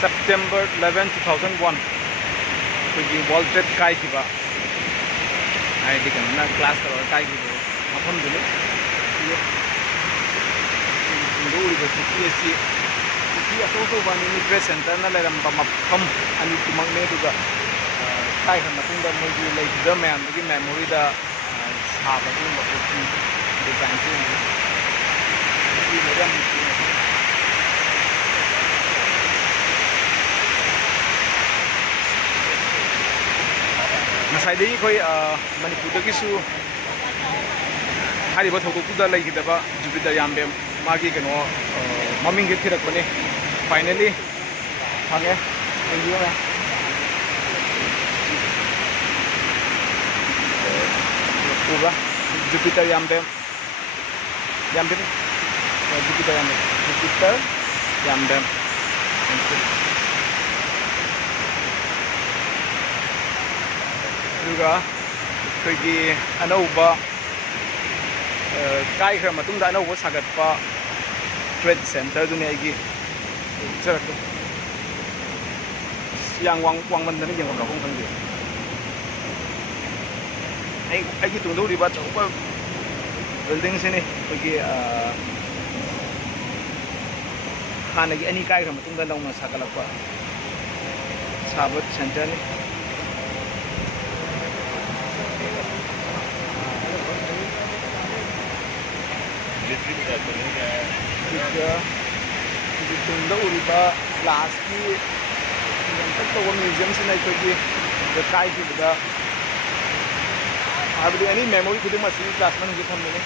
September 11, 2001 ꯑꯩꯈꯣꯏꯒꯤ world trade ꯀꯥꯏꯈꯤꯕ ꯍꯥꯏꯗꯤ ꯀꯩꯅꯣꯅ ꯀ꯭ꯂꯥꯁ ꯇꯧꯔꯒ ꯀꯥꯏꯈꯤꯕ ꯃꯐꯝꯗꯨꯅꯤ ꯎꯔꯤꯕ ꯄꯨꯈ꯭ꯔꯤ ꯑꯁꯤ ꯄꯨꯈ꯭ꯔꯤ ꯑꯆꯧ ꯑꯆꯧꯕ ꯑꯅꯤ ꯇ꯭ꯔꯦꯗ ꯁꯦꯟꯇꯔꯅ ꯂꯩꯔꯝꯕ ꯃꯐꯝ ꯑꯅꯤꯃꯛꯅꯤ ꯑꯗꯨꯒ ꯀꯥꯏꯈ꯭ꯔ ꯃꯇꯨꯡꯗ ꯃꯣꯏꯒꯤ ꯂꯩꯈꯤꯗꯕ ꯃꯌꯥꯝꯗꯨꯒꯤ ꯃꯦꯃꯣꯔꯤꯗ ꯁꯥꯕ ꯑꯗꯨꯒꯨꯝꯕ ꯄꯨꯈ꯭ꯔꯤ ꯗꯤꯖꯥꯏꯟꯁꯤ ꯌꯥꯝ ꯉꯁꯥꯏꯗꯒꯤ ꯑꯩꯈꯣꯏ ꯃꯅꯤꯄꯨꯔꯗꯒꯤꯁꯨ ꯍꯥꯏꯔꯤꯕ ꯊꯧꯗꯣꯛꯇꯨꯗ ꯂꯩꯈꯤꯗꯕ ꯖꯨꯄꯤꯇꯔ ꯌꯥꯝꯕꯦꯝ ꯃꯥꯒꯤ ꯀꯩꯅꯣ ꯃꯃꯤꯡꯁꯦ ꯊꯤꯔꯛꯄꯅꯤ ꯐꯥꯏꯅꯦꯜꯂꯤ ꯐꯪꯉꯦ ꯌꯦꯡꯕꯤꯌꯨ ꯎꯕ꯭ꯔꯥ ꯖꯨꯄꯤꯇꯔ ꯌꯥꯝꯕꯦꯝ ꯖꯨꯄꯤꯇꯔ ꯌꯥꯝꯕꯦꯝ ꯑꯗꯨꯒ ꯑꯩꯈꯣꯏꯒꯤ ꯑꯅꯧꯕ ꯀꯥꯏꯈ꯭ꯔ ꯃꯇꯨꯡꯗ ꯑꯅꯧꯕ ꯁꯥꯒꯠꯄ ꯇ꯭ꯔꯦꯗ ꯁꯦꯟꯇꯔꯗꯨꯅꯤ ꯑꯩꯒꯤ ꯎꯠꯆꯔꯛꯀꯦ ꯌꯥꯝ ꯋꯥꯡꯃꯟꯗꯅ ꯌꯦꯡꯐꯝ ꯂꯥꯛꯐꯝ ꯈꯪꯗꯦ ꯑꯩꯒꯤ ꯇꯨꯡꯗ ꯎꯔꯤꯕ ꯑꯆꯧꯕ ꯕꯤꯜꯗꯤꯡꯁꯤꯅꯤ ꯑꯩꯈꯣꯏꯒꯤ ꯍꯥꯟꯅꯒꯤ ꯑꯅꯤ ꯀꯥꯏꯈ꯭ꯔ ꯃꯇꯨꯡꯗ ꯅꯧꯅ ꯁꯥꯒꯠꯂꯛꯄ ꯁꯥꯕ ꯁꯦꯟꯇꯔꯅꯤ ꯇꯨꯡꯗ ꯎꯔꯤꯕ ꯒ꯭ꯂꯥꯁꯀꯤ ꯌꯥꯝꯇꯛ ꯇꯧꯕ ꯃ꯭ꯌꯨꯖꯤꯌꯝꯁꯤꯅ ꯑꯩꯈꯣꯏꯒꯤ ꯀꯥꯏꯈꯤꯕꯗ ꯍꯥꯏꯕꯗꯤ ꯑꯦꯅꯤ ꯃꯦꯃꯣꯔꯤ ꯈꯨꯗꯤꯡꯃꯛ ꯑꯁꯤ ꯒ꯭ꯂꯥꯁ ꯃꯅꯨꯡꯗ ꯊꯝꯕꯅꯤ